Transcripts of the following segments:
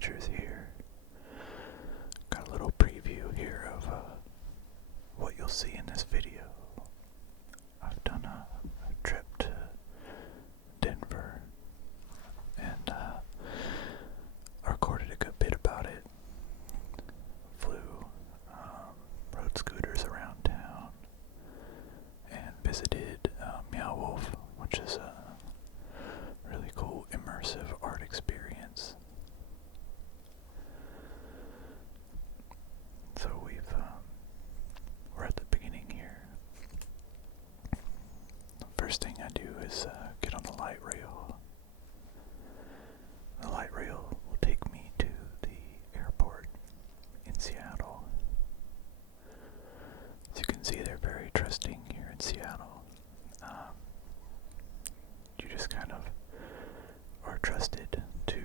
Adventures here. Got a little preview here of what you'll see in this video. I've done a trip to Denver and I recorded a good bit about it. Flew, rode scooters around town, and visited Meow, which is a really cool immersive art experience. So we're at the beginning here. The first thing I do is get on the light rail. The light rail will take me to the airport in Seattle. As you can see, they're very trusting here in Seattle. You just kind of are trusted to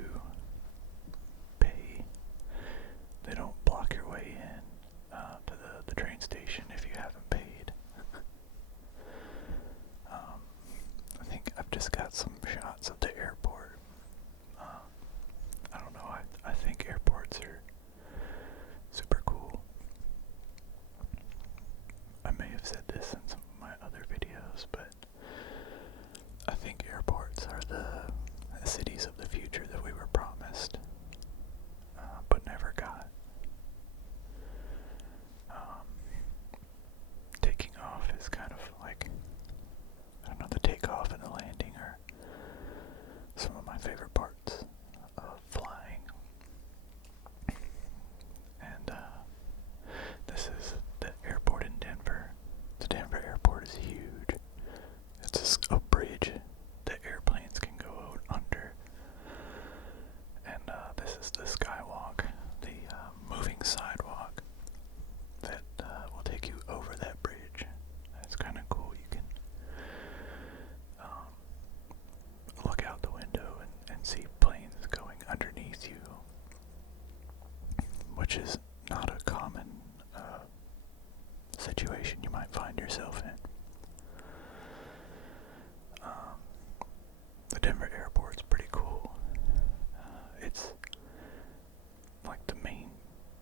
pay. They don't block your way in to the train station if you haven't paid. I think I've just got some shots of the airport. I don't know, I think airports are super cool. I may have said this in some of my other videos, but I think airports are the cities of the future that we were promised, but never got. Taking off is kind of like, I don't know, the takeoff and the landing are some of my favorite parts of flying. And this is the airport in Denver. The Denver airport is huge. It's a bridge that airplanes can go under. And this is the skywalk, the moving sidewalk that will take you over that bridge. It's kind of cool. You can look out the window and see planes going underneath you, which is not a common situation you might find yourself in. The Denver airport's pretty cool. It's like the main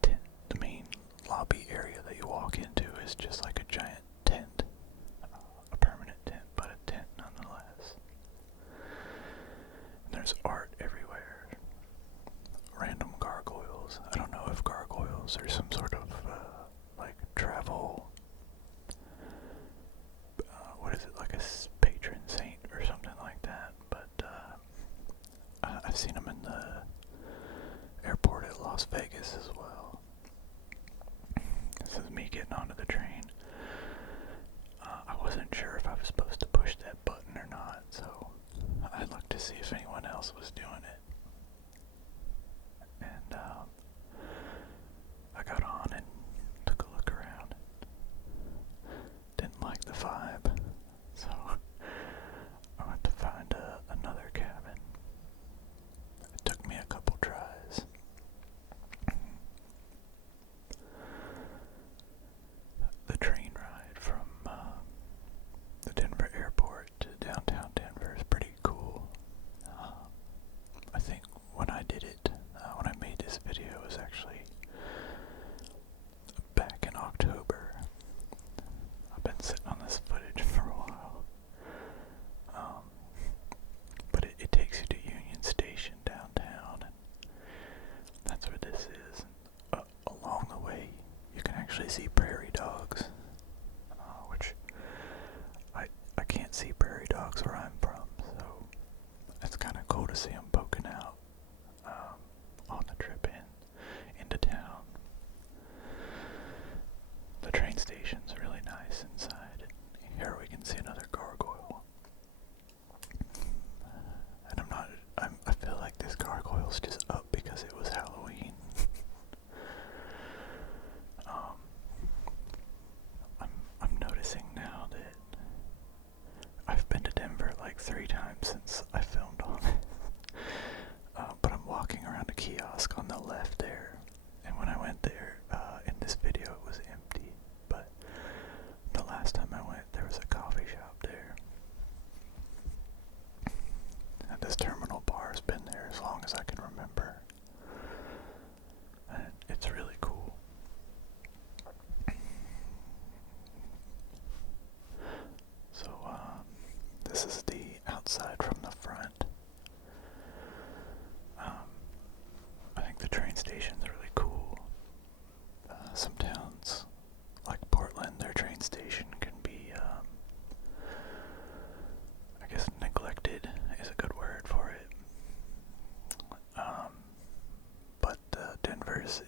tent, the main lobby area that you walk into is just like a giant tent, a permanent tent, but a tent nonetheless. And there's art everywhere. Random gargoyles. I don't know if gargoyles are some sort of like travel, what is it, like a patron saint or something like that, but I've seen them in the airport at Las Vegas as well. This is me getting onto the train. I wasn't sure if I was supposed to push that button or not, so I looked to see if anyone else was doing it. And I got on and took a look around. Didn't like the vibe, so I went to find another cabin. It took me a couple tries. The train ride from the Denver airport to downtown Denver is pretty cool.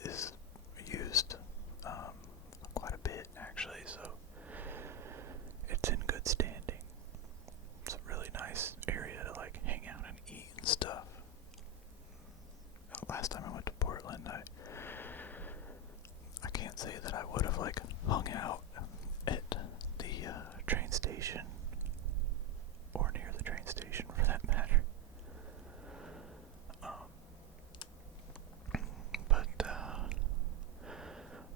is used quite a bit actually, so it's in good standing. It's a really nice area to like hang out and eat and stuff. Last time I went to Portland, I can't say that I would have like hung out at the train station or near the train station for that matter. But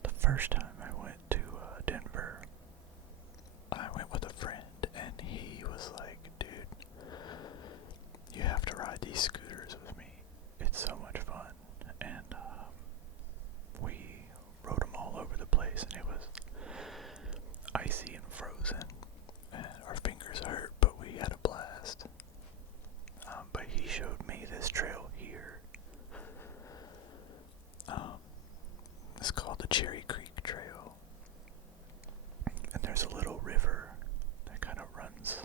the first time I went to Denver, I went with a friend, and he was like, dude, you have to ride these scooters with me. It's so much fun. And we rode them all over the place, and it was icy and frozen, and our fingers hurt, but we had a blast. But he showed me this trail here. It's called the Cherry Creek Trail, and there's a little river that kind of runs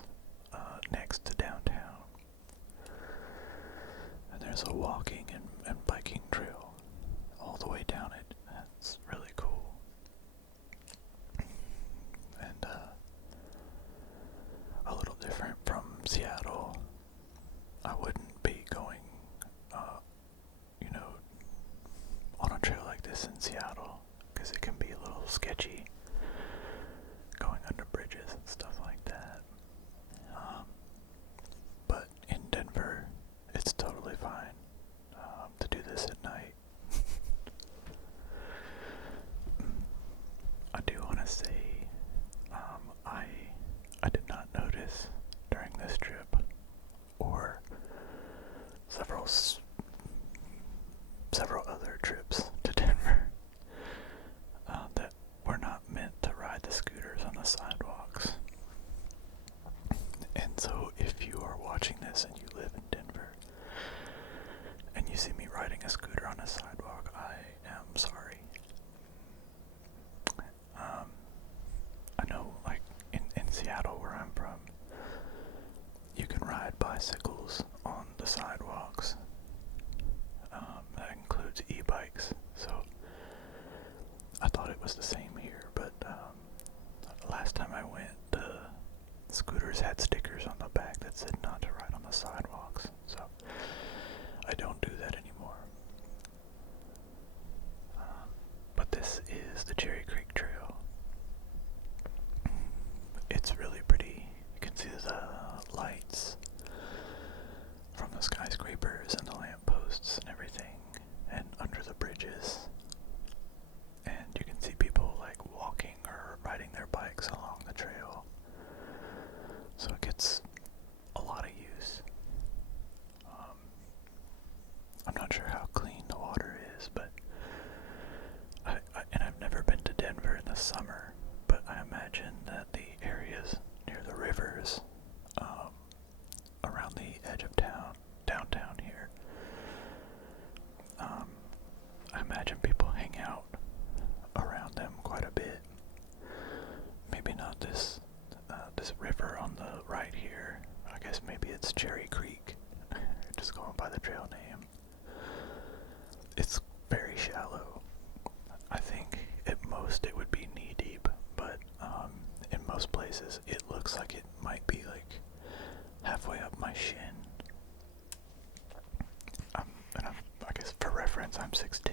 next to downtown, and there's a walking and biking trail all the way down it. It's really cool. And a little different from Seattle. I wouldn't be going, on a trail like this in Seattle, because it can be a little sketchy going under bridges and stuff like that. But in Denver, it's totally fine to do this at night. I do want to say, I did not notice during this trip, or several other trips to Denver, that we're not meant to ride the scooters on the sidewalks. And so if you are watching this and you live in Denver and you see me riding a scooter on a sidewalk, I am sorry. I know, like, in Seattle, where I'm from, you can ride bicycles on the sidewalks. That includes e-bikes, so I thought it was the same here, but last time I went, the scooters had stickers on the back that said not to ride on the sidewalks, so I don't do that anymore. But this is the Cherry Creek Trail. It's really pretty. You can see the lights from the skyscrapers and the lampposts and everything, and under the bridges. And you can see people like walking or riding their bikes along the trail. So it gets a lot of use. I'm not sure how clean the water is, but and I've never been to Denver in the summer, but I imagine that the areas near the rivers, around the edge of downtown here, I imagine people hang out around them quite a bit. Maybe not this river on the right here. I guess maybe it's Cherry Creek. Just going by the trail name. It's very shallow. I think at most it would be knee deep, but in most places it looks like it might be like halfway up my shin. I guess for reference, I'm 6'2",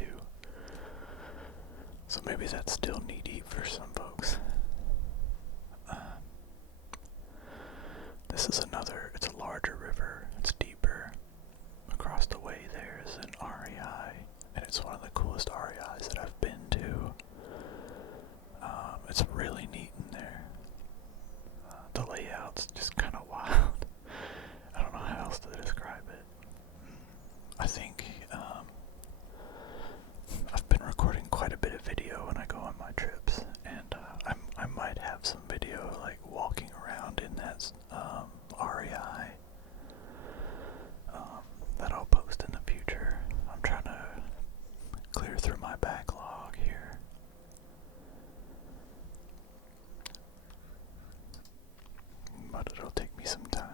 so maybe that's still knee deep for some folks. This is it's a larger river, it's deeper. Across the way there's an REI, and it's one of the coolest REIs that I've been to. It's really neat in there. The layout's just kind of wild. I don't know how else to describe it. I think I've been recording quite a bit of video when I go on my trips, and I might have some video like walking around in that REI that I'll post in the future. I'm trying to clear through my backlog here. But it'll take me some time.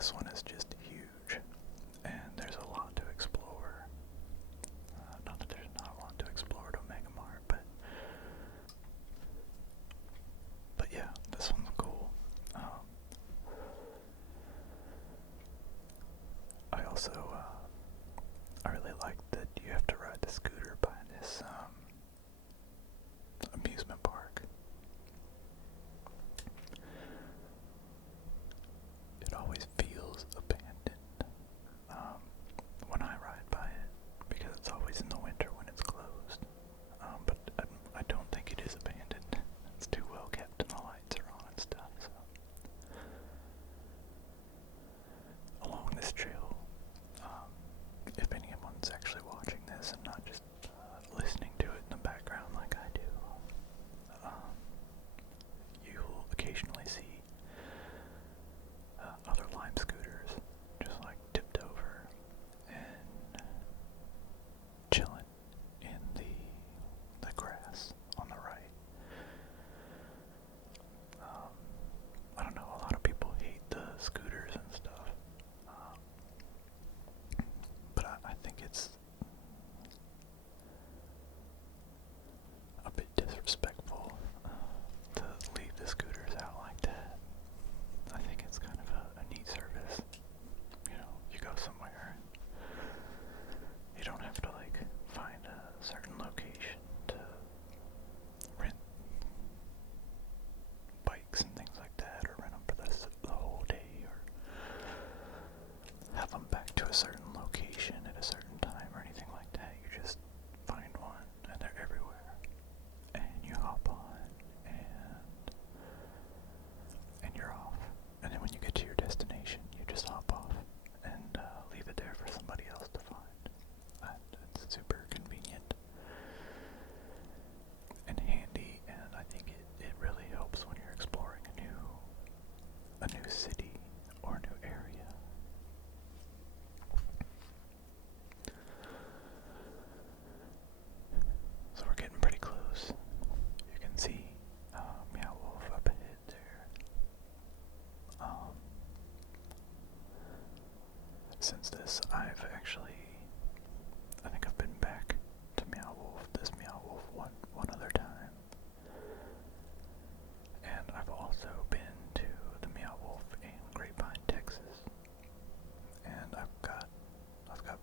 this one is just huge, and there's a lot to explore. Not that there's not a lot to explore at Omega Mart, but yeah, this one's cool. I also, I really like that you have to ride the scooter by this, amusement park. It always feels abandoned, when I ride by it, because it's always in the winter when it's closed. But I don't think it is abandoned. It's too well kept and the lights are on and stuff, so. Along this trail, if anyone's actually watching this and not just listening to it in the background like I do, you will occasionally see other Lime scooters just like tipped over and chilling in the grass on the right. I don't know, a lot of people hate the scooters and stuff, but I think it's a bit disrespectful to leave the scooters out like that. I think it's kind of a neat service. You know, you go somewhere, you don't have to like find a certain location to rent bikes and things like that, or rent them for the whole day, or have them back to a certain location at a certain time or anything like that. You just find one and they're everywhere, and you hop on and you're off. And then when you get to your destination, you just hop off and leave it there for somebody else to find. And it's super convenient and handy, and I think it really helps when you're exploring a new city or a new area. So we're getting pretty close. You can see Meow Wolf up ahead there. Since this, I think I've been back to Meow Wolf one other time. And I've also been to the Meow Wolf in Grapevine, Texas. And I've got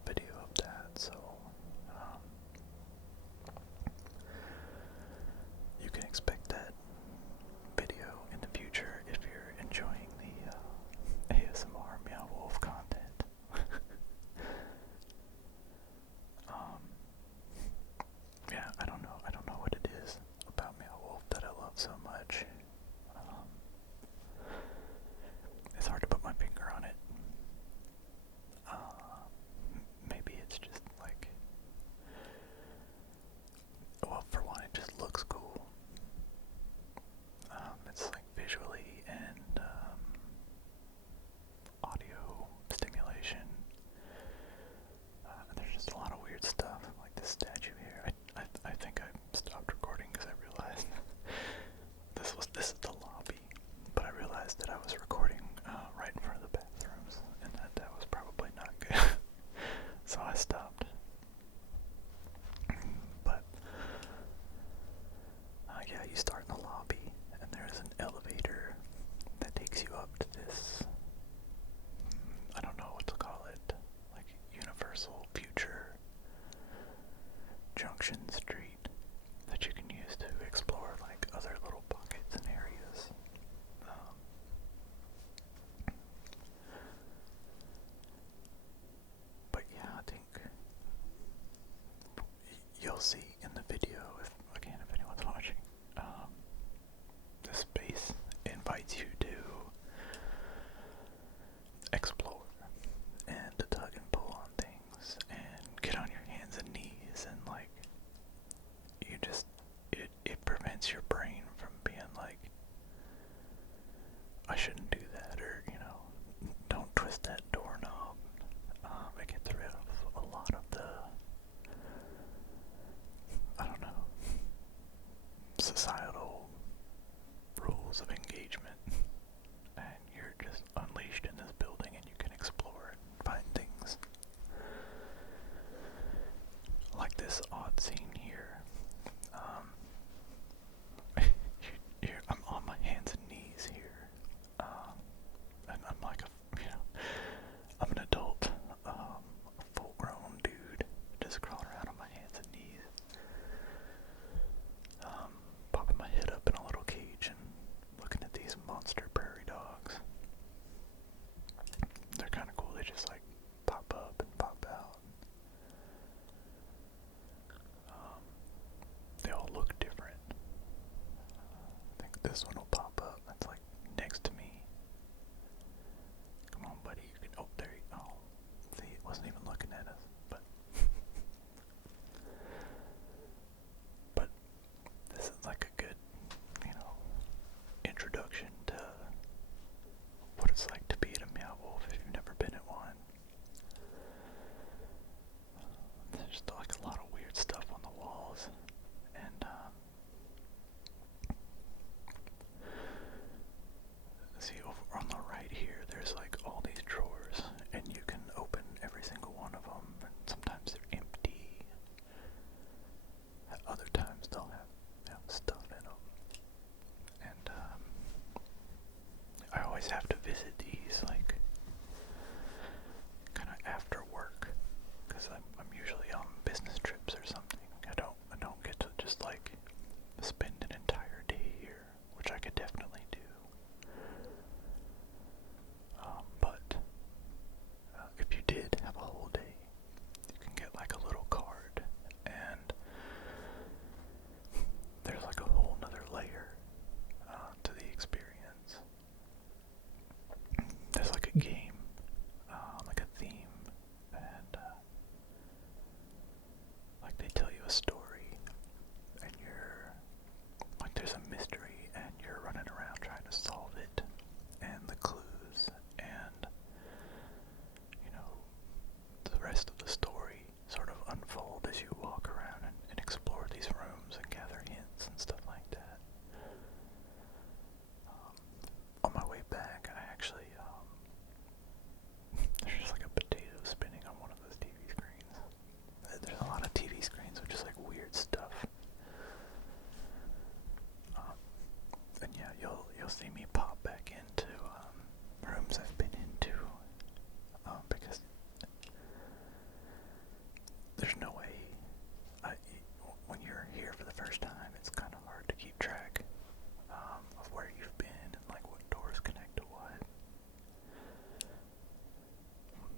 video of that, so you can expect that video in the future if you're enjoying the ASMR Meow Wolf content. Yeah, I don't know what it is about Meow Wolf that I love so much. It's hard to put my finger on it. Maybe it's just like, well, for one, it just looks cool. It's like visually and audio stimulation. There's just a lot of weird stuff, like this statue here. I think I stopped recording because I realized this is the lobby, but I realized that I was recording right in front of the bathrooms, and that was probably not good. So I stopped. But yeah, you start in the lobby, and there's an elevator that takes you up to this, I don't know what to call it, like Universal Future Junction Street, that you can use to explore like other little pockets and areas. But yeah, I think you'll see in the video, if anyone's watching, this space invites you to explore and to tug and pull on things and get on your hands and knees, and like it prevents your brain from being like, I shouldn't do that, or don't twist that doorknob. It gets rid of a lot of the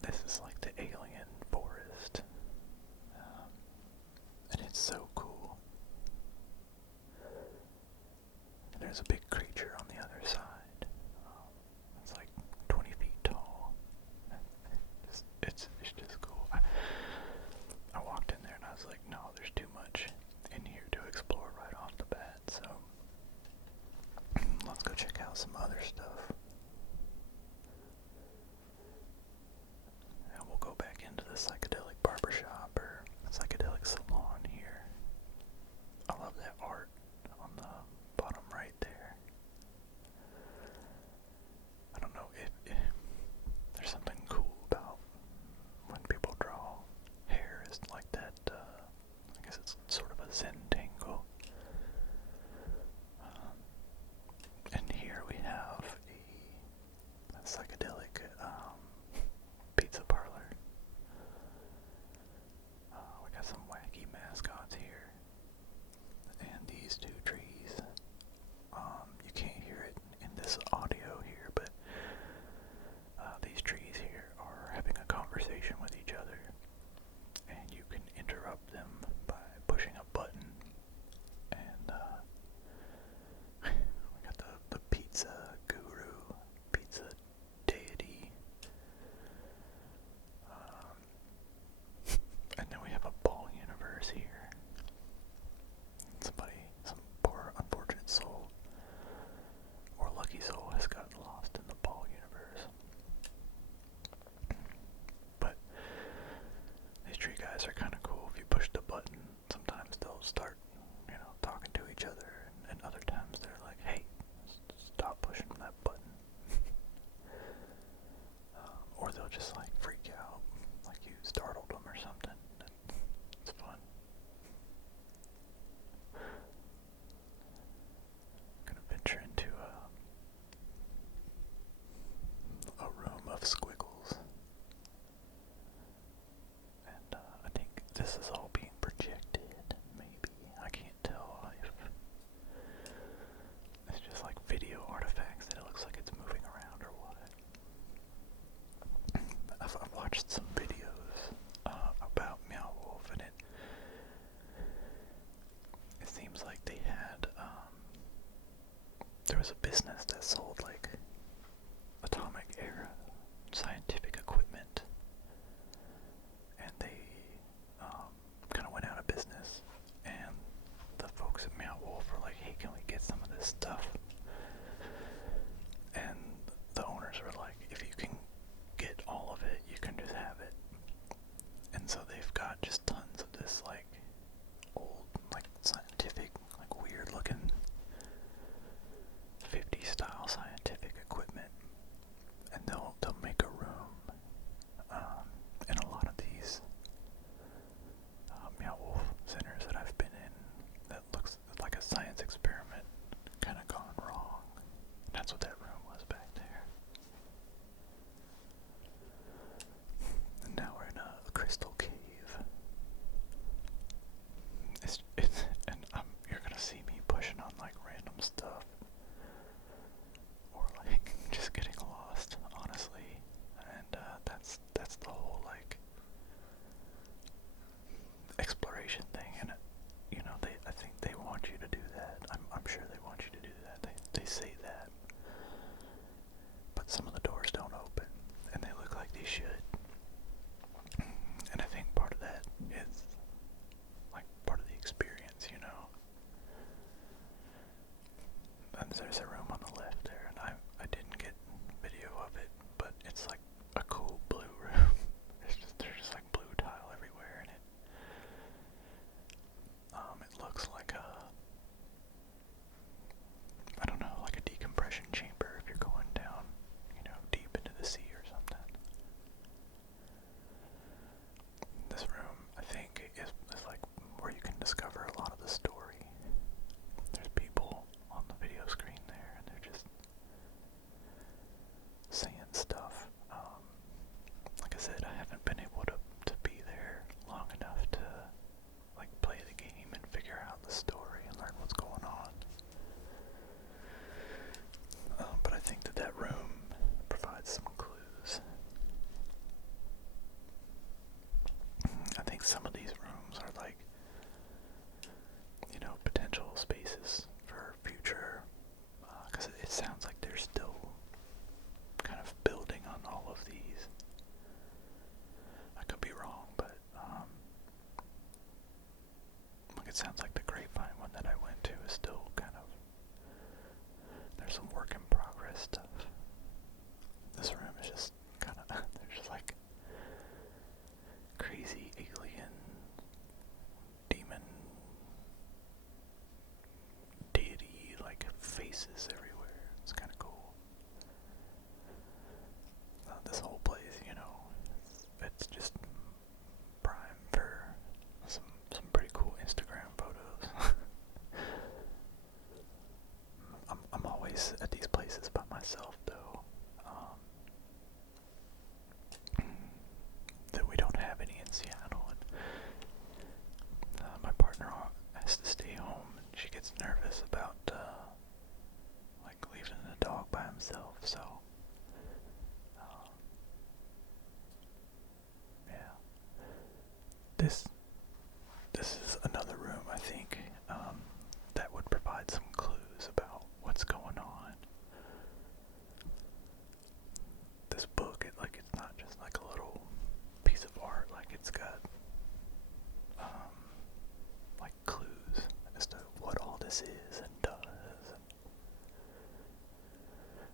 This is like the alien forest. And it's so cool. And there's a big creature on the other side. It's like 20 feet tall. It's just cool. I walked in there and I was like, no, there's too much in here to explore right off the bat, so let's go check out some other stuff. And think some of these rooms are like, potential spaces for future, because it sounds like they're still kind of building on all of these. I could be wrong, but it sounds like the Grapevine one that I went to is still kind of, there's some work in progress stuff. This room is just kind of, there's just like crazy alien demon deity like faces everywhere. It's kind of cool. This whole place, it's just prime for some pretty cool Instagram photos. I'm always at these places by myself though. That we don't have any in Seattle, and my partner has to stay home, and she gets nervous about like leaving the dog by himself. So yeah, this is another room I think that would provide some clues about what's going on. This book, it's not just like a little piece of art, like it's got like clues as to what all this is and does, and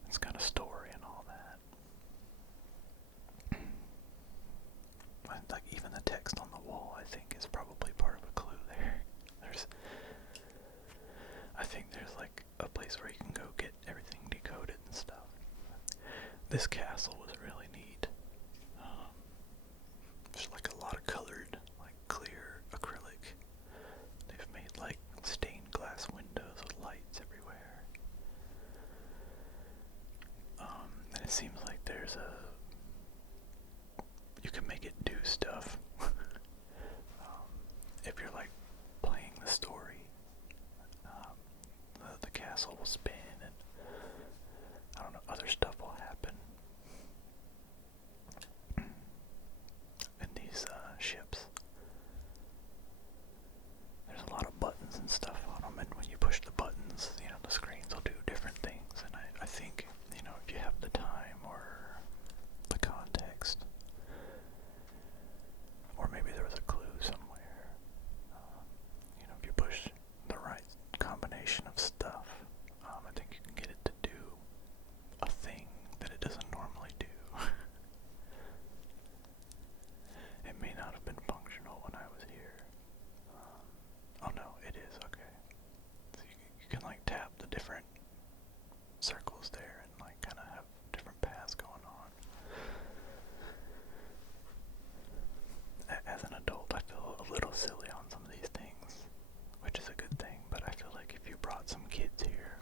it's got a story and all that. Like even the text on the wall, I think, is probably part of a clue there. I think there's like a place where you can go get everything decoded and stuff. This castle was really neat. There's like a lot of colored, like clear acrylic. They've made like stained glass windows with lights everywhere. And it seems like you can make it do stuff. If you're like playing the story, the castle will spin and I don't know, other stuff will happen. And these ships, there's a lot of buttons and stuff on them, and when you push the buttons, the screens will do different things, and I think, if you have the time or the context, or maybe there was a clue somewhere, if you push the right combination of stuff, I think you can get it to do a thing that it doesn't normally do. It may not have been functional when I was here. Oh no, it is, okay. So you can like tap the different circles there and like kind of have different paths going on. As an adult, I feel a little silly on some of these things, which is a good thing, but I feel like if you brought some kids here,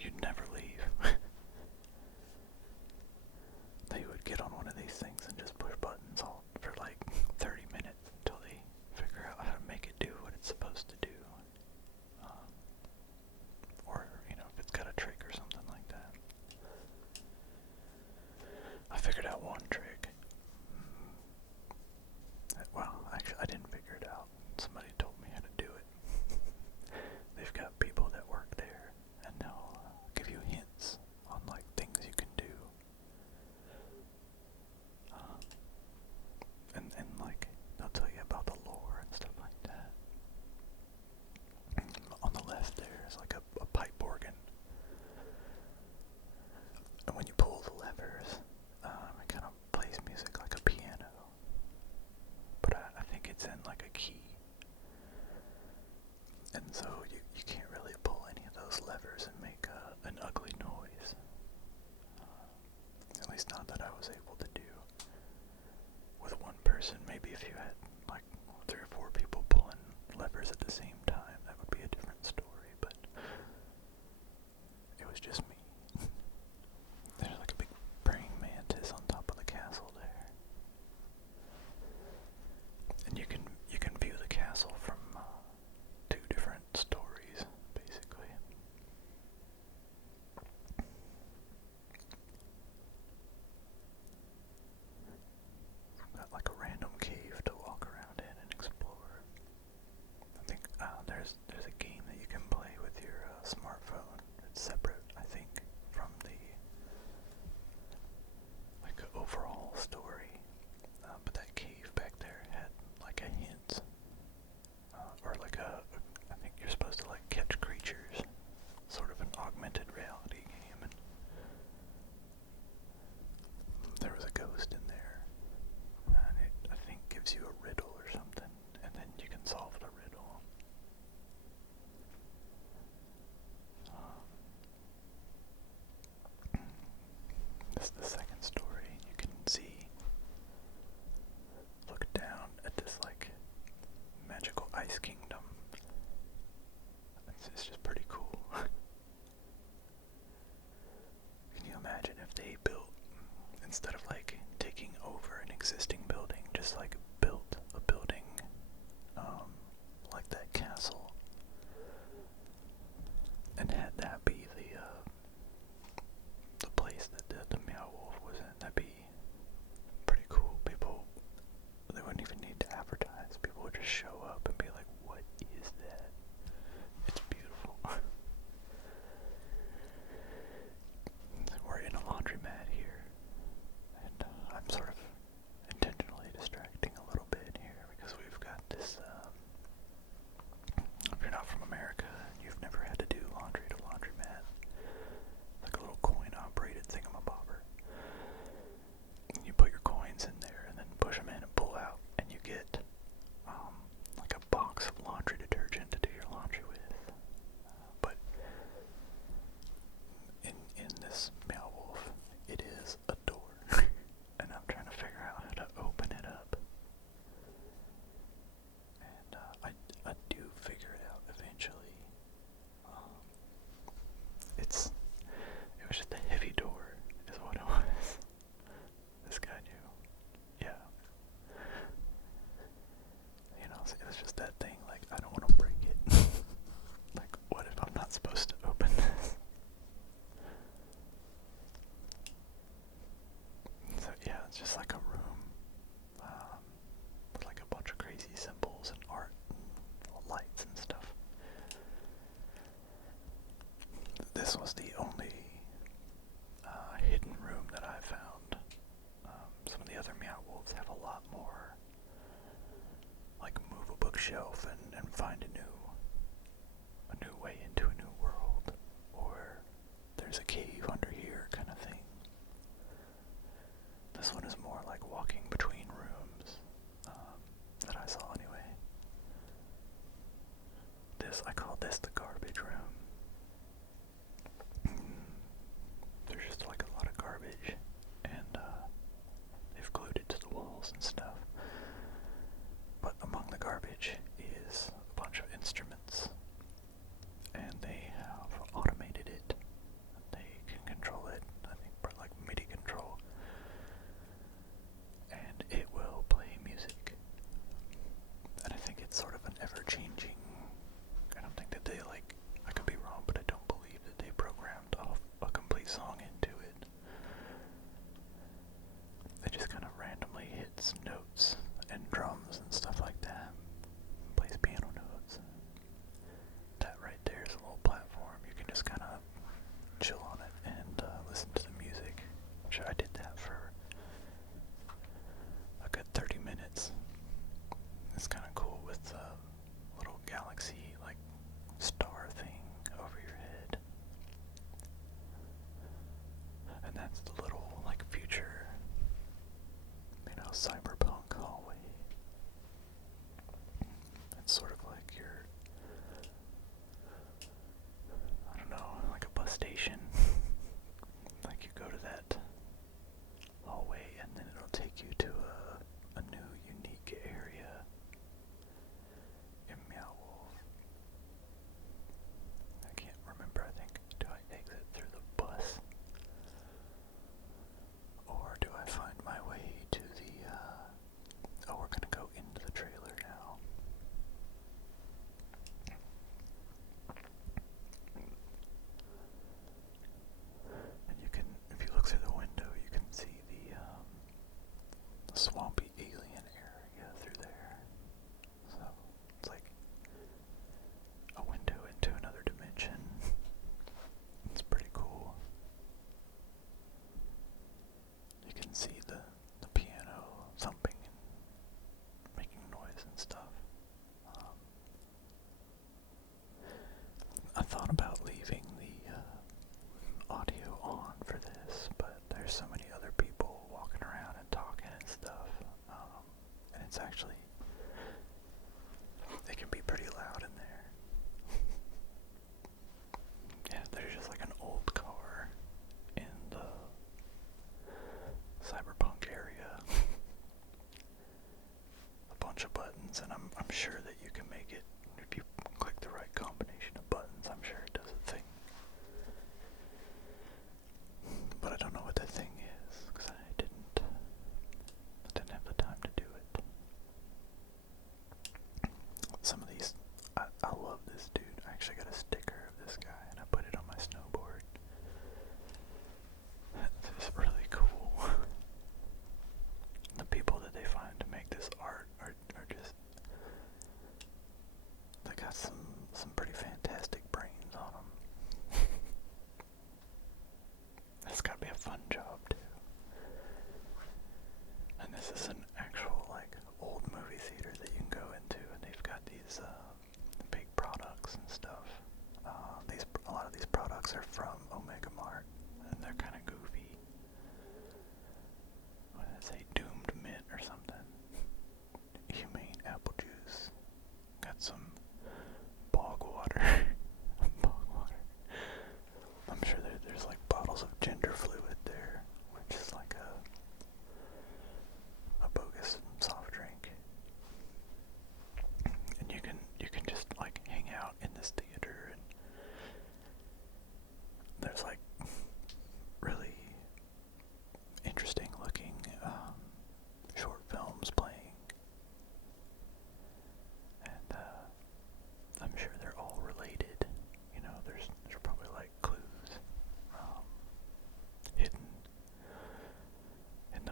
you'd never leave. They would get on one of these things and just push buttons all for like 30 minutes until they figure out how to make it do what it's supposed to do. Or, if it's got a trick or something like that. I figured out one trick. Well, actually, I didn't figure it out. Somebody told me how to do it. They've got people that work there, and they'll give you hints on like things you can do. And like they'll tell you about the lore and stuff like that. On the left there's like a pipe organ. And when you pull the levers, it kind of plays music like a piano. But I think it's in like a key. And so you can't really pull any of those levers and make an ugly noise. At least not that I was able to do. With one person, maybe if you had like 3 or 4 people pulling levers at the same time, that would be a different story, but it was just me. There's like a big praying mantis on top of the castle there. And you can view the castle from 2 different stories, basically. Got like a a hint, or like I think you're supposed to like catch creatures, sort of an augmented reality game, and there was a ghost in there, and it, I think, gives you a riddle or something, and then you can solve the riddle. This is the second story. You can see, look down at this like magical ice kingdom. It's just pretty cool. Can you imagine if they built, instead of like taking over an existing building, just like built a building like that castle, and had that be the place that the Meow Wolf was in? That'd be pretty cool. People, they wouldn't even need to advertise. People would just show up and be like, what is that? It's beautiful. We're in a laundromat here, and I'm sort of intentionally distracting a little bit here because we've got this, if you're not from America and you've never had to do laundry at a laundromat, like a little coin-operated thingamabobber. You put your coins in there and then push them in and pull out, and you get like a box of laundry detergent to do your laundry with. But in this Meow Wolf, it is a door, and I'm trying to figure out how to open it up. And I do figure it out eventually. It was just a heavy door, is what it was. This guy knew. Yeah. You know, it was just that thing, like, I don't want to break it. Like, what if I'm not supposed to open this? So, yeah, it's just like a room, with like a bunch of crazy symbols and art and lights and stuff. This was the only hidden room that I found. Some of the other Meow Wolves have a lot more, like move a bookshelf and find a new way into a new world, or there's a cave under here kind of thing. This one is more like walking between rooms, that I saw anyway. I call this the garbage room. There's just like a lot of garbage, and they've glued it to the walls and stuff. But among the garbage is a bunch of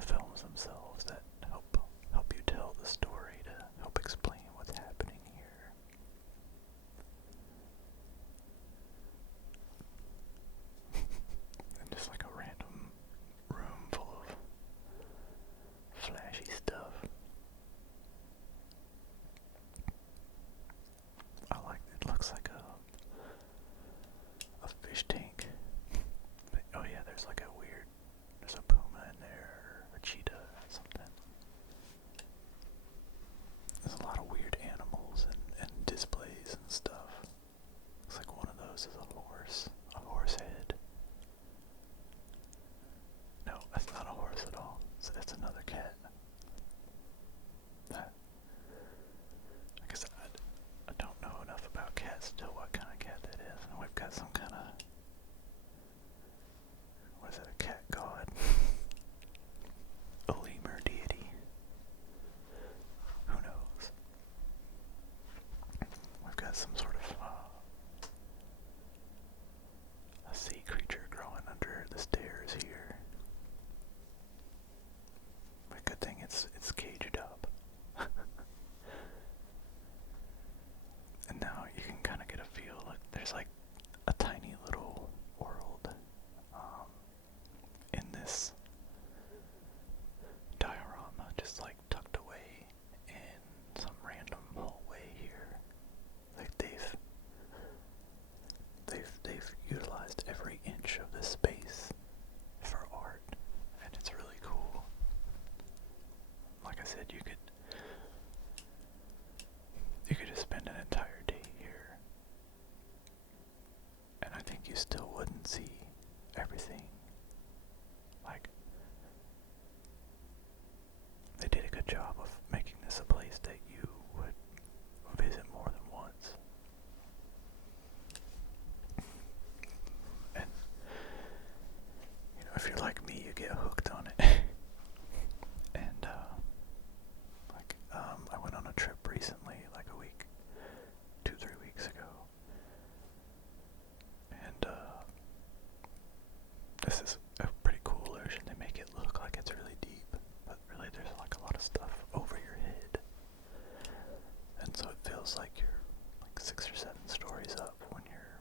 films themselves that help you tell the story to help explain what's happening here. And just like a random room full of flashy stuff. I like it. Looks like a fish tank. But, oh yeah, there's like there's a puma in there, or a cheetah or something. There's a lot of weird animals and displays and stuff. Looks like one of those is a horse head. No, that's not a horse at all. That's another cat. I guess I don't know enough about cats to tell what kind of cat that is. And we've got some kind of, what is it, a cat god? A lemur deity? Who knows? We've got some sort of a sea creature growing under the stairs here. But good thing it's caged up. And now you can kind of get a feel, like there's like a tiny little world in this diorama, just like tucked away in some random hallway here. Like they've utilized every inch of this space for art, and it's really cool. Like I said, you could just spend an entire day here, and I think you still wouldn't see everything. Like, they did a good job of making this a place that you would visit more than once. And, you know, if you're like me, you get hooked on it. And, I went on a trip recently, like 2-3 weeks ago. And, this is a pretty cool illusion. They make it look like it's really deep, but really there's like a lot of stuff over your head. And so it feels like you're like 6 or 7 stories up when you're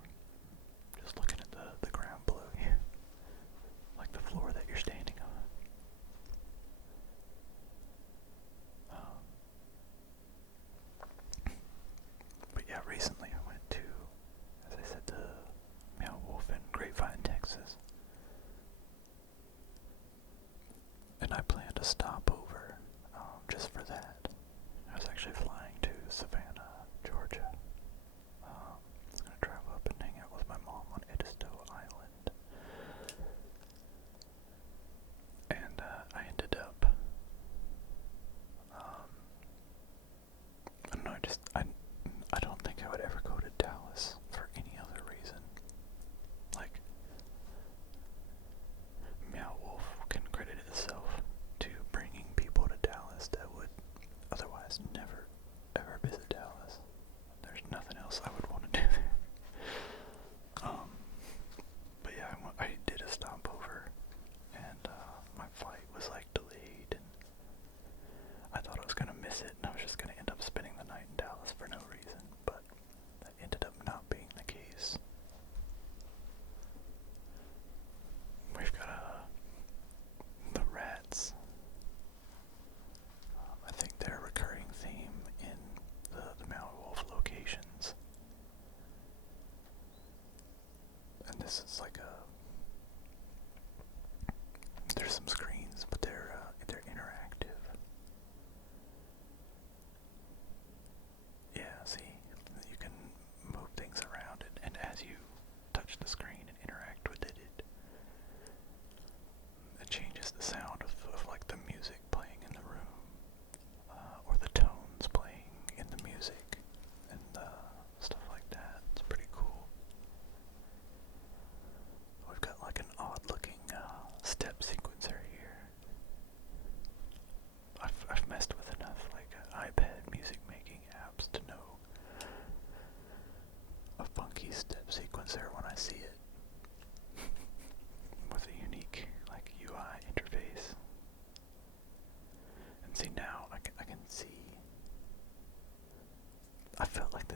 just looking at the ground below you. Like the floor that you're standing on. But yeah, recently I went to, as I said, the Meow in Grapevine, Texas. And I plan to stop over just for that. I was actually flying to Savannah, Georgia. I was going to travel up and hang out with my mom on Edisto Island. And I ended up, I don't know, I don't think I would ever go to Dallas for any other reason. Like, Meow Wolf can credit itself to bringing people to Dallas that would otherwise never ever visit Dallas. There's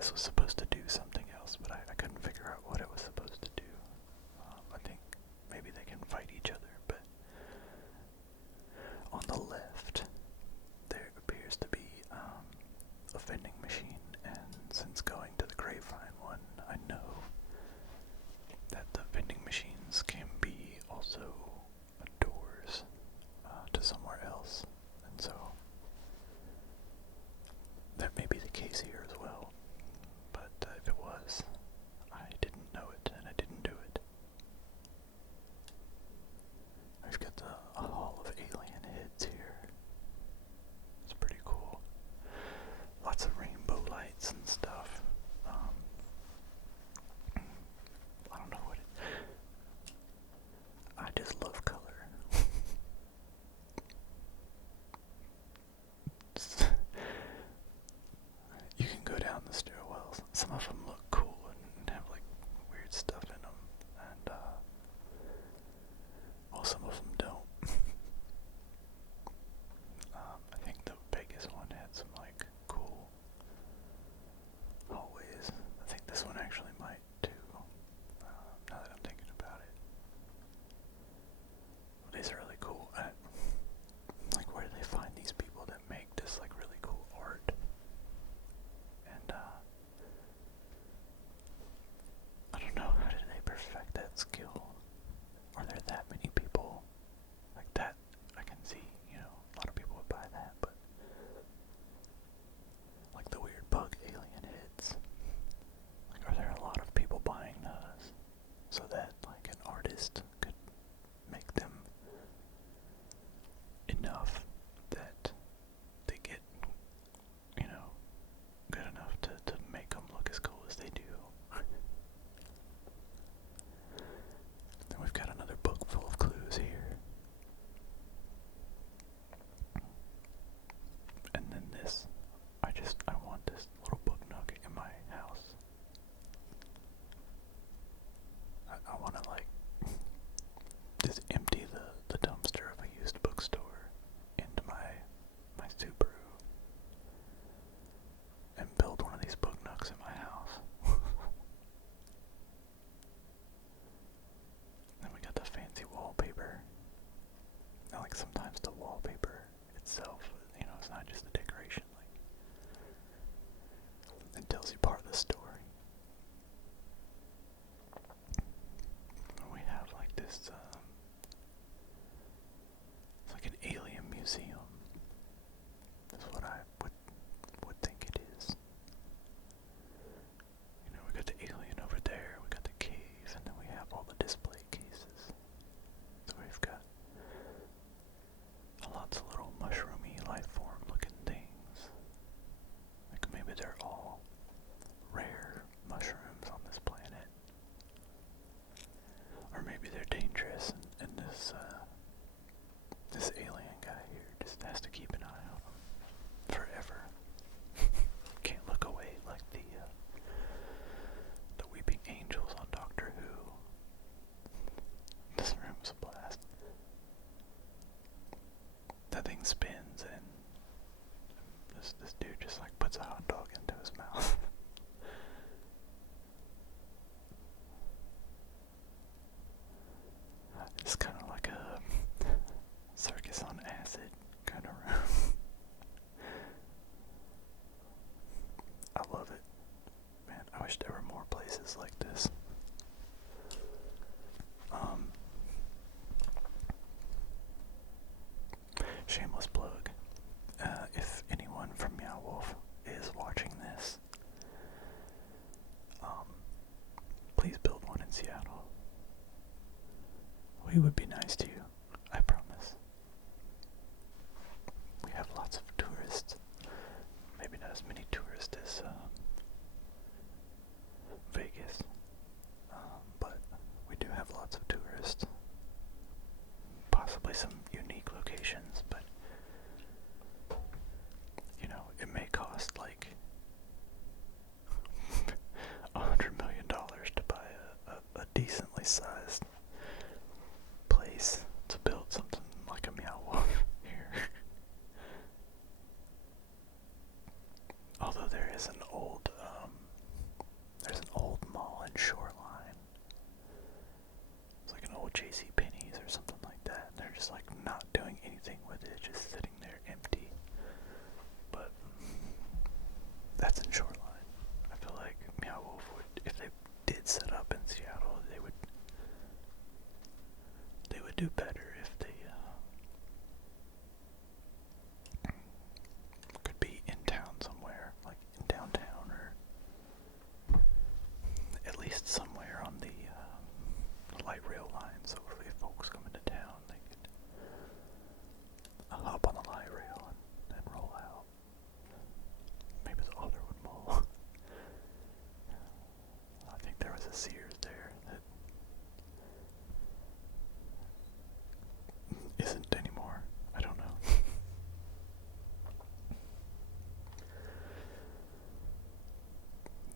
this was supposed to do something else, but I couldn't figure out what it was supposed to do. I think maybe they can fight each other, but on the left, there appears to be a vending machine, and since going to the Grapevine one, I know that the vending machines can be also doors to somewhere else, and so that may be the case here as well, but if it was, I didn't know it, and I didn't do it. We've got a hall of alien heads here. It's pretty cool. Lots of rainbow lights and stuff. I don't know what I just love color. You can go down the stairwells. Some of them look cool and have like weird stuff in them, and well, some of them don't. I think the biggest one had some like cool hallways. I think this one actually might too. Now that I'm thinking about it, well, these are really cool. Like, where do they find these people that make this like really cool art? And I don't know, how did they perfect that skill? Are there that many people like that? I can see, a lot of people would buy that, but like the weird bug alien heads, like, are there a lot of people buying those so that like an artist could make them enough that they get, good enough to make them look as cool as they do? Then we've got another book full of clues here. And then this. I want this little book nook in my house. I want to like just empty the dumpster of a used bookstore into my Subaru and build one of these book nooks in my house. Then we got the fancy wallpaper. Now, like, sometimes the wallpaper itself, it's not just a decoration. Like, it tells you part of the story. And we have like this, it's like an alien museum. That's what I would think it is. We got the alien over there, we got the cave, and then we have all the display cases. So we've got lots of little mushroomy life form looking things. Like maybe they're all rare mushrooms on this planet. Or maybe they're dangerous, and this alien guy here just has to keep an eye on them forever. Can't look away like the weeping angels on Doctor Who. This room's a blast. That thing spins, and this dude just like puts a hot dog into his mouth. It's kind of like a circus on acid kind of room. I love it. Man, I wish there were more places like this. Shameless plug. If anyone from Meow Wolf is watching this, please build one in Seattle. We would be nice to you, I promise. We have lots of tourists. Maybe not as many tourists as Vegas, but we do have lots of tourists. Possibly some unique locations, but it may cost like $100 million to buy a decently sized place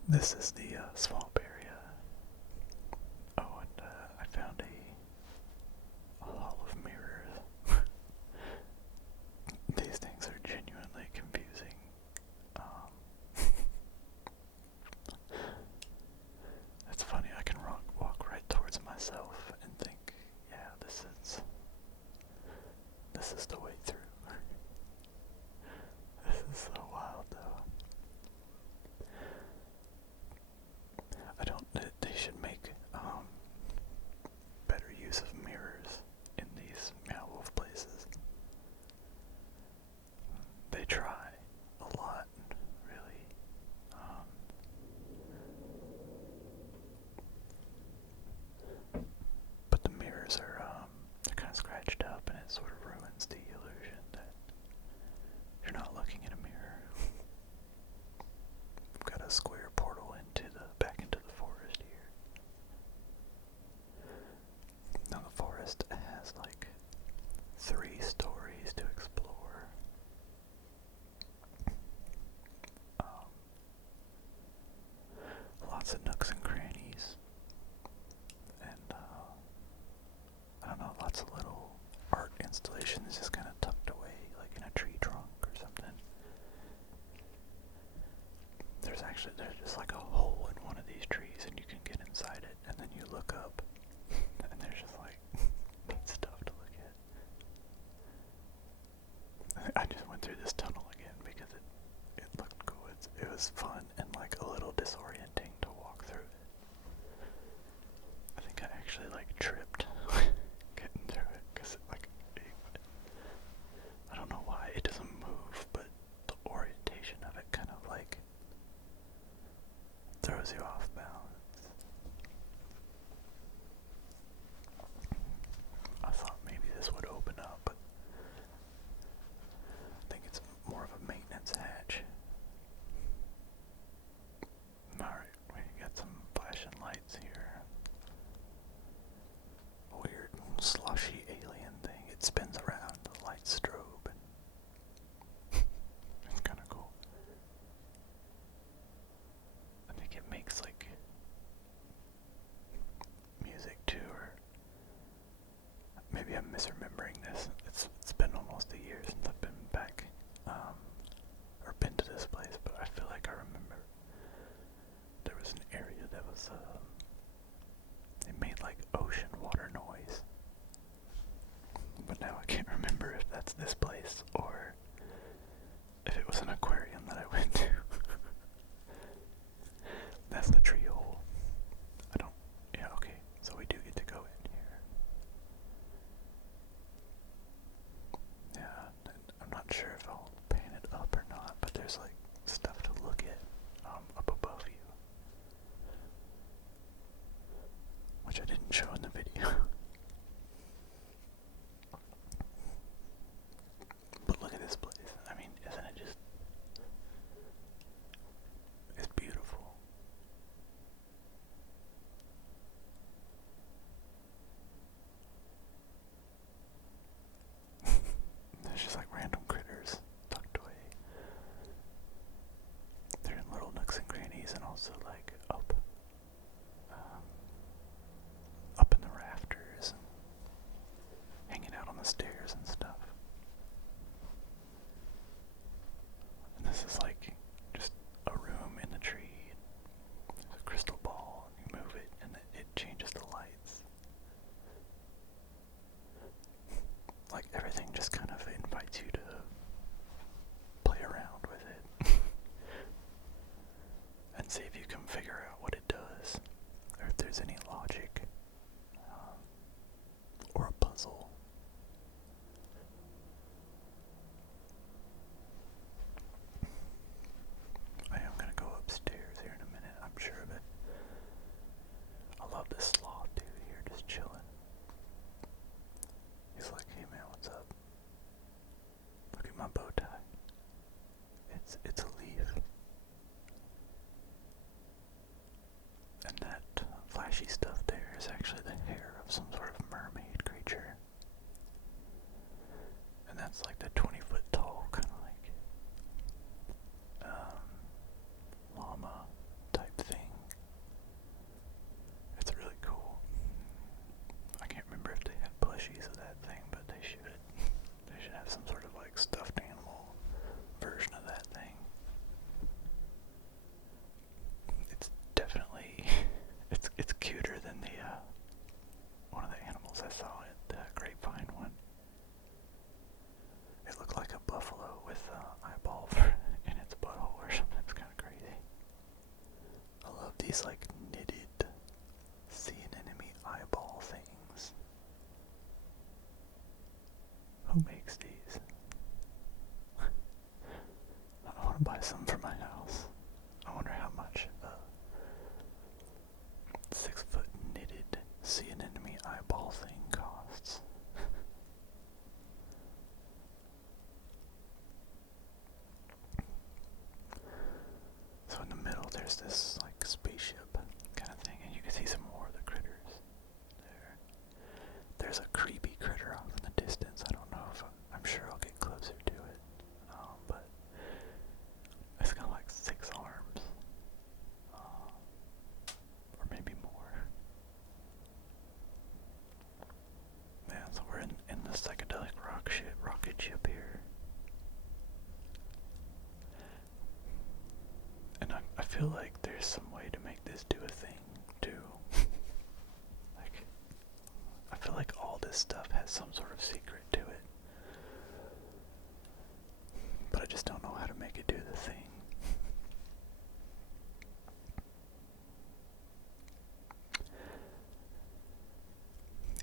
This is the swamp area. Oh, and I found a hall of mirrors. These things are genuinely confusing. It's funny, I can walk right towards myself and think, yeah, this is the way through. This is so wild, though. They should make better use of mirrors in these Meow places. They try a lot, really. But the mirrors are they're kind of scratched up, and it sort of ruins the illusion that you're not looking at a mirror. We've got a square portal back into the forest here. Now the forest has like 3 stories to explore. Lots of nooks and crannies, and I don't know, lots of little art installations just kind of tucked away, like in a tree trunk or something. There's just like a hole in one of these trees, and you can get inside it, and then you look up, and there's just like neat stuff to look at. I just went through this tunnel again because it looked cool. It was fun and like a little disorienting to walk through it. I think I actually like tripped getting through it because I don't know why it doesn't move, but the orientation of it kind of like throws you off balance. I thought maybe this would open up, but I think it's more of a maintenance hatch. Alright, we got some flashing lights here. Weird sloshy alien thing. It spins around, the light strobe, and it's kinda cool. I think it makes like music too, or maybe I'm misremembering this. It's been almost a year since I've been back, or been to this place, but I feel like I remember there was an area that was, it made like ocean water noise. But now I can't remember if that's this place or if it was an aquarium that I went to. That's the tree hole. Yeah, okay, so we do get to go in here. Yeah, I'm not sure if I'll pan it up or not, but there's like stuff to look at up above you, which I didn't show in the video. But look at this place. I mean, isn't it just... It's beautiful. There's just like random critters tucked away. They're in little nooks and crannies, and also like up in the rafters and hanging out on the stairs and stuff. And this is like just a room in the tree. There's a crystal ball, and you move it, and it changes the lights. Like everything just kind of invites you to play around with it and see if you can figure out what it does, or if there's any logic or a puzzle. I am gonna go upstairs here in a minute, I'm sure of it. I love this sloth dude here just chilling. He's like, hey man, what's up? Look at my bow tie. It's a leaf. And that flashy stuff there is actually the hair of some sort of mermaid creature. And that's like the 20-foot tall, kind of like llama type these like knitted sea anemone eyeball things. Who makes these? I want to buy some for my house. I wonder how much a 6-foot knitted sea anemone eyeball thing costs. So in the middle there's this like spaceship kind of thing, and you can see some more of the critters there. There's a creepy critter off in the distance. I don't know if I'm sure I'll get closer to it, but it's got like 6 arms, or maybe more. Man, so we're in the psychedelic rocket ship here. And I feel like there's some way to make this do a thing, too. Like, I feel like all this stuff has some sort of secret to it. But I just don't know how to make it do the thing.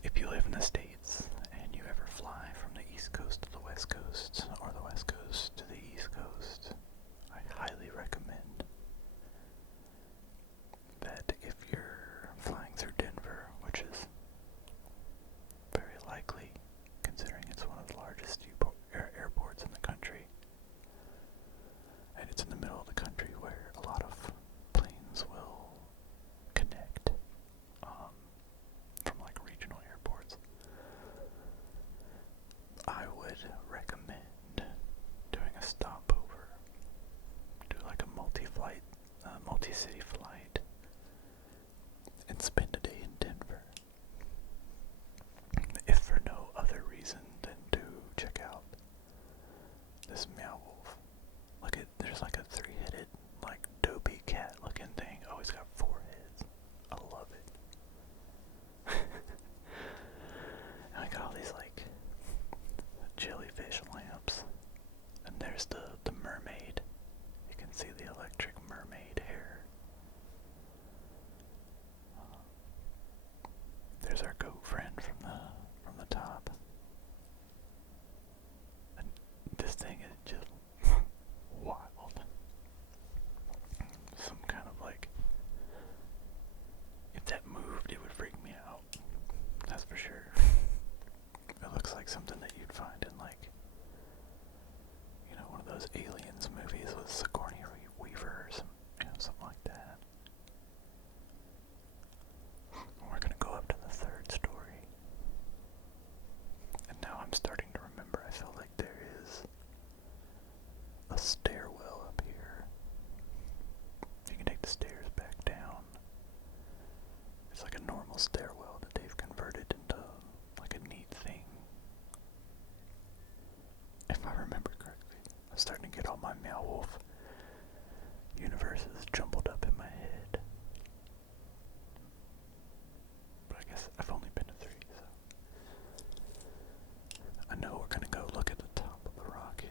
If you live in the States and you ever fly from the East Coast to the West Coast, or the West Coast to the East Coast, I highly recommend that if you're flying through Denver, which is very likely considering it's one of the largest airports in the country, and it's in the middle of the country where a lot of planes will connect from like regional airports, I would recommend doing a stopover, do like a multi-city flight, and spend a day in Denver, if for no other reason than to check out this Meow wolf. Look at, there's like a 3-headed, like dopey cat looking thing. Oh, he's got 4 heads. I love it. And I got all these like jellyfish lamps, and there's the mermaid. You can see the electric mermaid hair. There's our goat friend from the top. And this thing is just wild. Some kind of like, if that moved, it would freak me out. That's for sure. It looks like something that you'd find in like, you know, one of those Aliens movies with Sigourney Weaver or something like that. We're gonna go up to the 3rd story. And now I'm starting to remember, I feel like there is a stairwell up here. You can take the stairs back down. It's like a normal stairwell that they've converted into like a neat thing. If I remember correctly. I'm starting to get all my Meow Wolf universes jumbled up in my head. But I guess I've only been to 3, so I know we're gonna go look at the top of the rocket.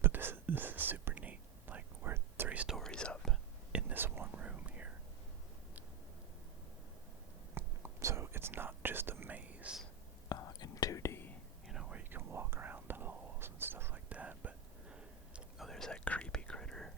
But this is super neat. Like, we're 3 stories up in this one room here. So it's not just a maze in 2D, you know, where you can walk around the halls and stuff like that, but oh, there's that creepy critter.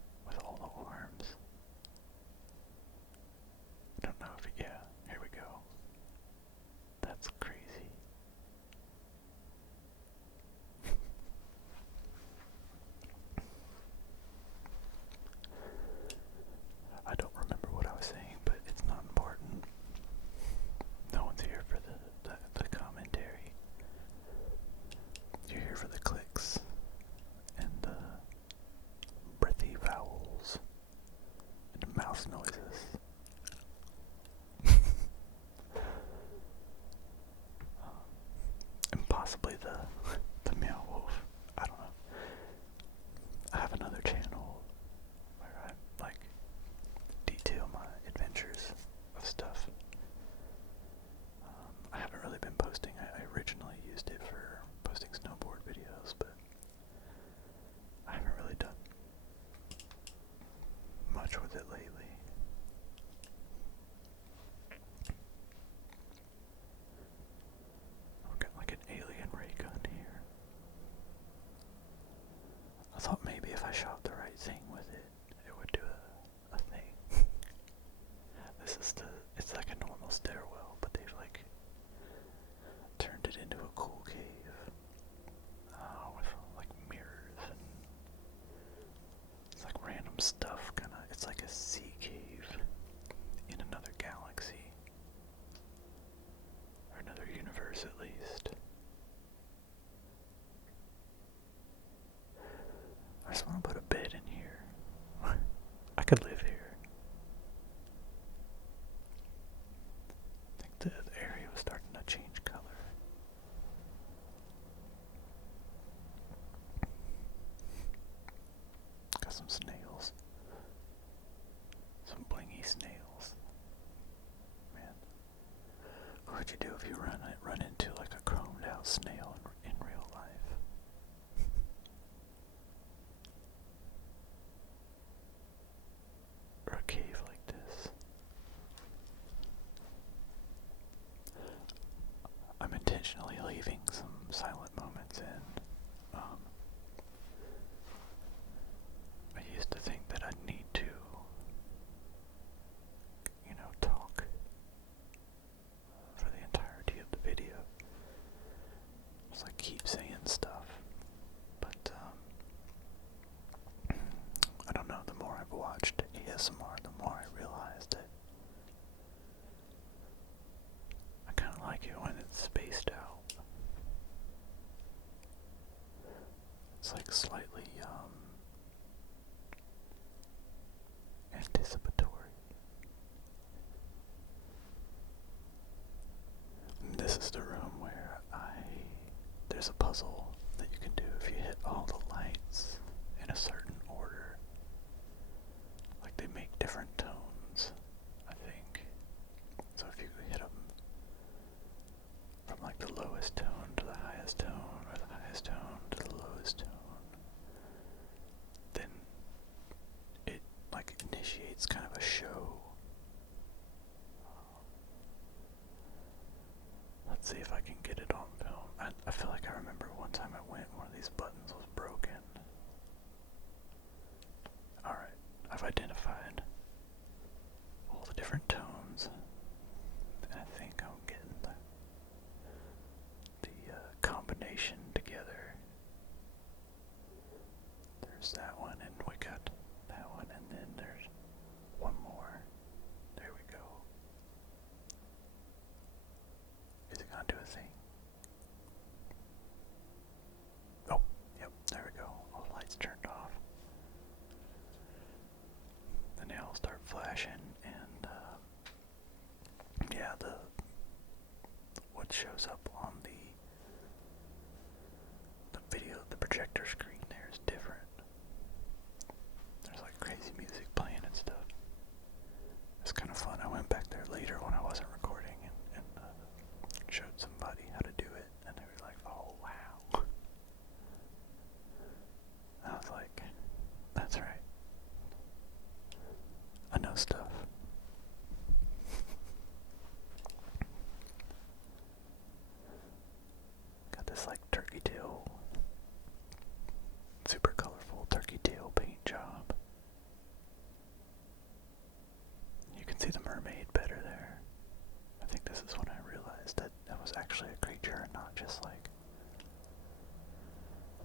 shot the right thing with it, it would do a thing. It's like a normal stairwell, but they've like turned it into a cool cave. With like mirrors and it's like random stuff it's like a sea cave in another galaxy. Or another universe at least. I just want to put a bed in here. I could live here. I think the area was starting to change color. Got some snails. Some blingy snails. Man. What would you do if you run into like a chromed out snail in real life? Or a cave like this? I'm intentionally leaving some silent moments in. I used to think that I'd need to, talk for the entirety of the video. Just like keep saying stuff. But, I don't know, the more I've watched ASMR, the more I realized that I kind of like it when it's spaced out. It's like slightly, anticipatory. This is the room where there's a puzzle that you can do if you hit all the lights in a certain order. Like they make different tones, I think. So if you hit them from like the lowest tone to the highest tone, or the highest tone to the lowest tone, then it like initiates kind of a show. Let's see if I can get it on film. I feel like I remember one time I went, one of these buttons was broken. Alright, I've identified all the different tones, and I think I'm getting the combination together. There's that one, and we got that one, and then there's one more. There we go. Is it gonna do a thing? Oh, yep, there we go. All the lights turned off. The nails start flashing, and yeah, what shows up on the video, the projector screen there is different. There's like crazy music playing and stuff. It's kind of fun. I went back there later when I wasn't recording and showed somebody how to do it, and they were like, "Oh wow!" I was like, "That's right. I know stuff." Got this like turkey tail, super colorful turkey tail paint job. You can see the mermaid better there. I think this is when I realized that was actually a creature and not just like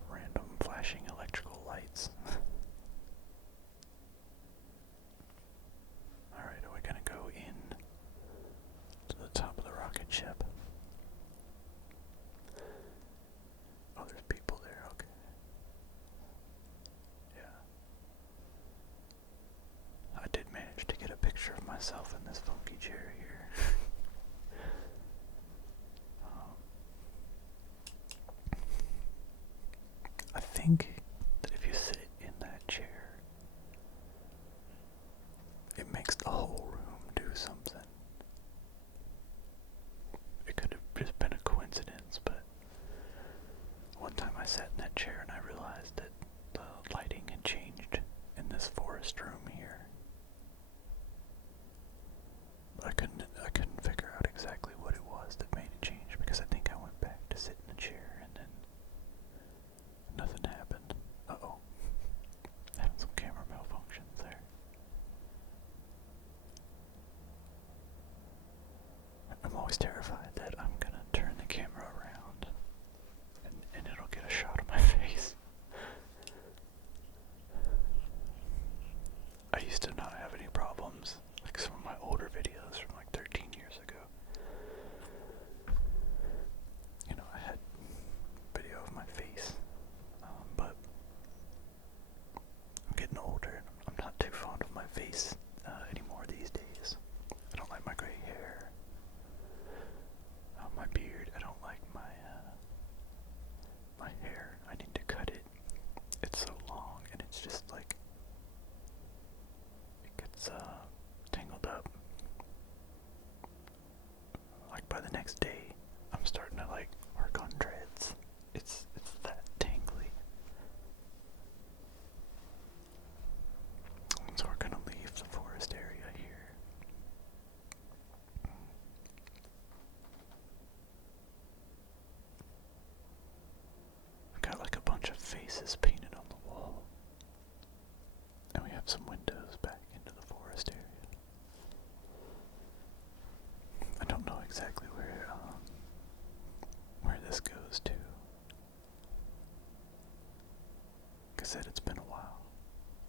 random flashing electrical lights. Alright, are we gonna go in to the top of the rocket ship? Oh, there's people there, okay. Yeah. I did manage to get a picture of myself in this funky chair here. I think that if you sit in that chair, it makes the whole room do something. It could have just been a coincidence, but one time I sat in that chair and I realized that the lighting had changed in this forest room here. I couldn't figure out exactly what it was that made it change, because I think I went back to sit in the chair and then nothing happened. Uh-oh. faces painted on the wall. And we have some windows back into the forest area. I don't know exactly where this goes to. Like I said, it's been a while.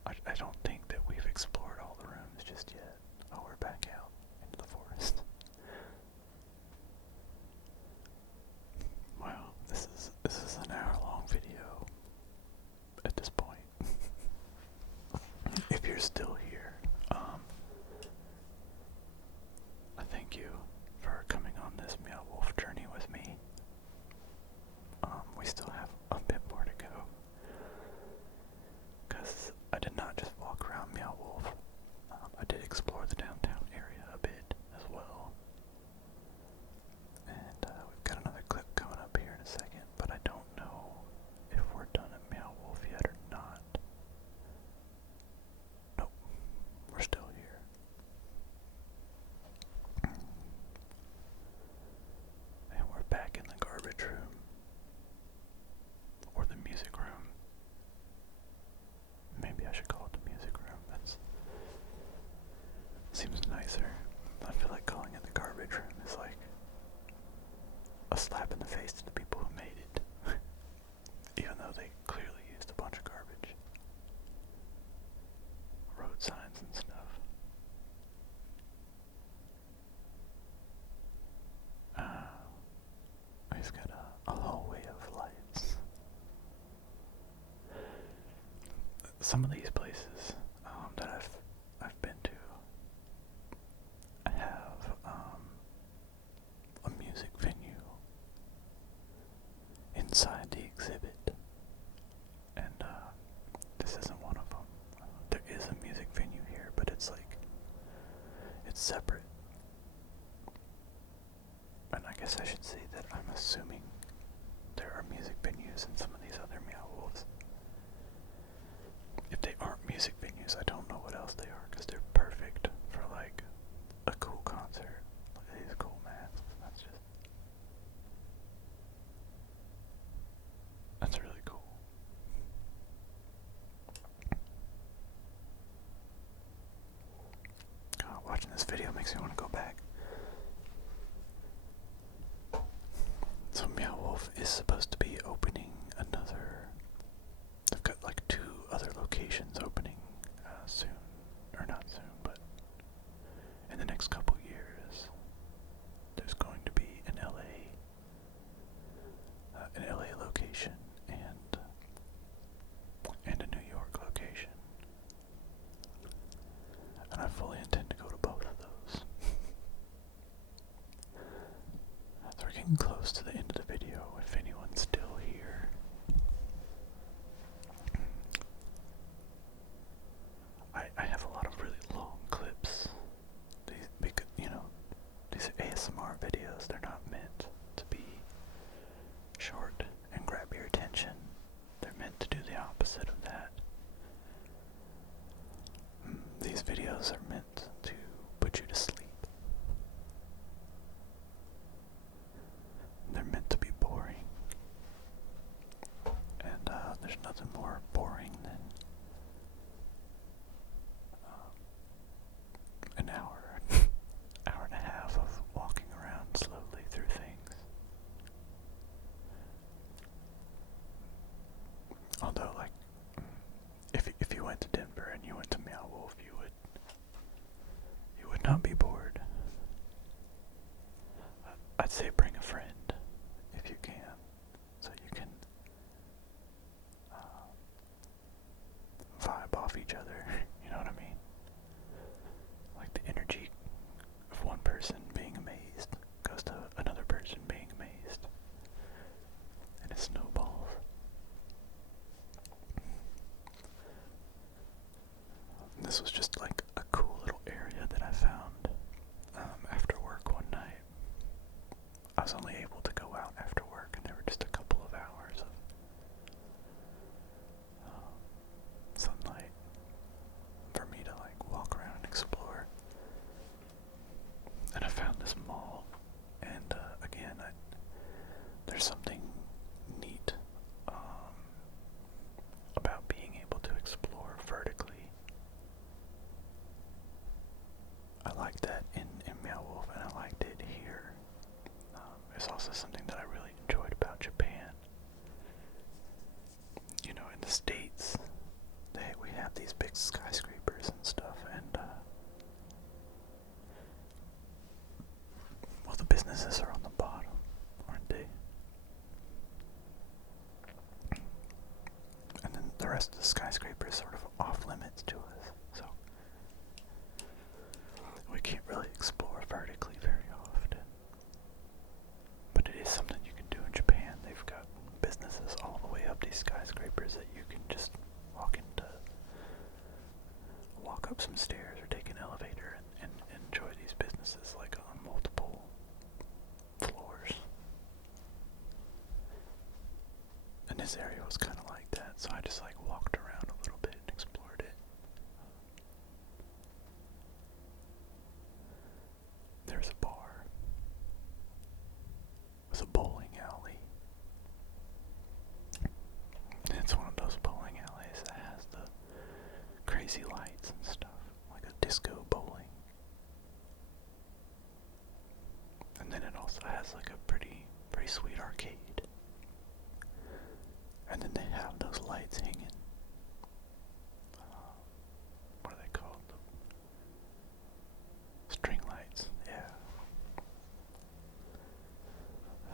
I don't think that we've explored all the rooms just yet. Oh, we're back out into the forest. Wow, this is an hour-long video at this point. If you're still here, I thank you for coming on this Meow Wolf journey with me. We still have a bit more to go, because I did not just walk around Meow Wolf. I did explore the downtown area a bit as well. And we've got another clip coming up here in a second, but I don't know if we're done at Meow Wolf yet or not. Nope, we're still here. And we're back in the garbage room. Or the music room. Maybe I should call it the music room. That seems nicer. I feel like calling it the garbage room is like a slap in the face to the people who made it. Even though they clearly used a bunch of garbage. Road signs and stuff. We've got a hallway of lights. Some of these places that I've been to have a music venue inside the exhibit, and this isn't one of them. There is a music venue here, but it's separate. And I guess I should say that I'm assuming there are music venues in some of these other Meow Wolves. If they aren't music venues, I don't know what else they are, because they're perfect for like a cool concert. Look at these cool masks. That's really cool. God, watching this video makes me want to go back. So Meow Wolf is supposed to be opening another. They've got like 2 other locations opening soon, or not soon, but in the next couple years. There's going to be an LA location and a New York location, and I fully intend to go to both of those. So we're getting close to the end of the video. If anyone's still here, I have a lot of really long clips. Because, these ASMR videos, they're not meant to be short and grab your attention. They're meant to do the opposite of that. These videos are meant to put you to sleep. They're meant to be boring. And there's nothing more boring than an hour and a half of walking around slowly through things. Although, like, if you went to Denver and you went to Meow Wolf, you would not be bored. I'd say bring a friend if you can, so you can vibe off each other. You know what I mean? Like the energy of one person being amazed goes to another person being amazed, and it snowballs. This was just like a cool little area that I found after work one night. I was only able to go out after work, and there were just a couple of hours of sunlight for me to like walk around and explore. And I found this mall, and again, there's something neat States, we have these big skyscrapers and stuff, and well, the businesses are on the bottom, aren't they? And then the rest of the skyscraper is sort of off limits to us, so we can't really explore vertically very often. But it is something you can do in Japan. They've got businesses all the way up these skyscrapers that you can just walk up some stairs or take an elevator and enjoy these businesses like on multiple floors. And this area was kind of like that, so I just walked around a little bit and explored it. There's a bar. There's a bowling alley. And it's one of those bowling alleys that has the crazy lights and stuff, like a disco bowling. And then it also has like a pretty sweet arcade. And then they have those lights hanging. What are they called? String lights, yeah.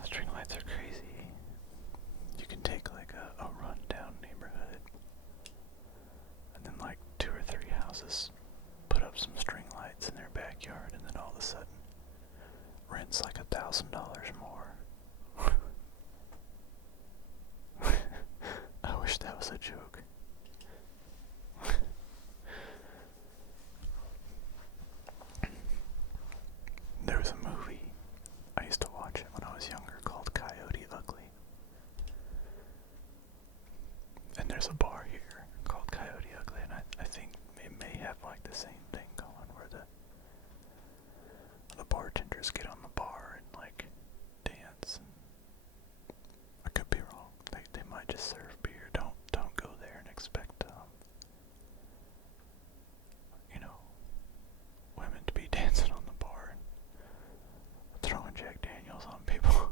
The string lights are crazy. You can take like a run down neighborhood, and then like 2 or 3 houses put up some string lights in their backyard, and then all of a sudden rent's like $1,000 more. I wish that was a joke. There was a movie I used to watch it when I was younger called Coyote Ugly. And there's a bar here called Coyote Ugly, and I think it may have like the same thing going where the bartenders get on the bar and like dance. And I could be wrong. They might just serve beer. Don't go there and expect women to be dancing on the bar and throwing Jack Daniels on people.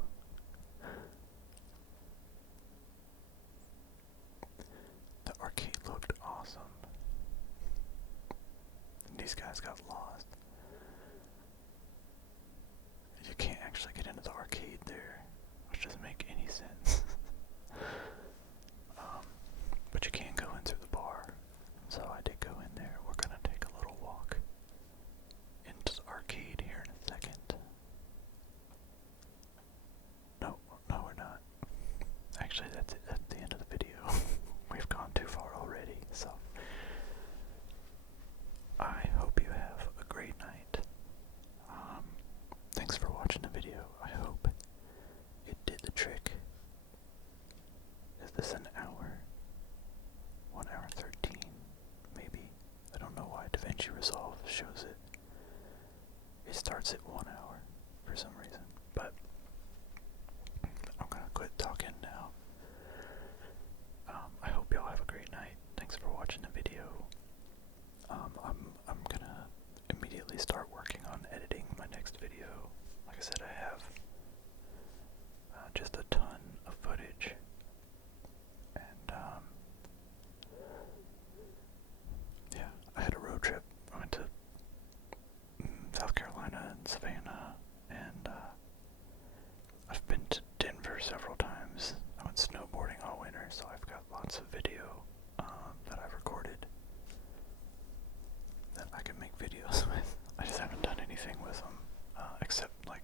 The arcade looked awesome. And these guys got lost. You can't actually get into the arcade there, which doesn't make any sense. But you can go in through the bar. So I did go in there. We're gonna take a little walk into the arcade here in a second. No, we're not. Actually, that's the end of the video. We've gone too far already, so I hope you have a great night. Thanks for watching the video. I hope it did the trick. Is this an hour? 1 hour 13, maybe. I don't know why DaVinci Resolve shows it. It starts at 1 hour for some reason, but I'm gonna quit talking now. I hope y'all have a great night. Thanks for watching the video. I'm gonna immediately start working on editing my next video. Like I said, I have just a ton of footage, and yeah, I had a road trip. I went to South Carolina and Savannah, and I've been to Denver several times. I went snowboarding all winter, so I've got lots of video that I've recorded that I can make videos with. I just haven't done anything with them, except like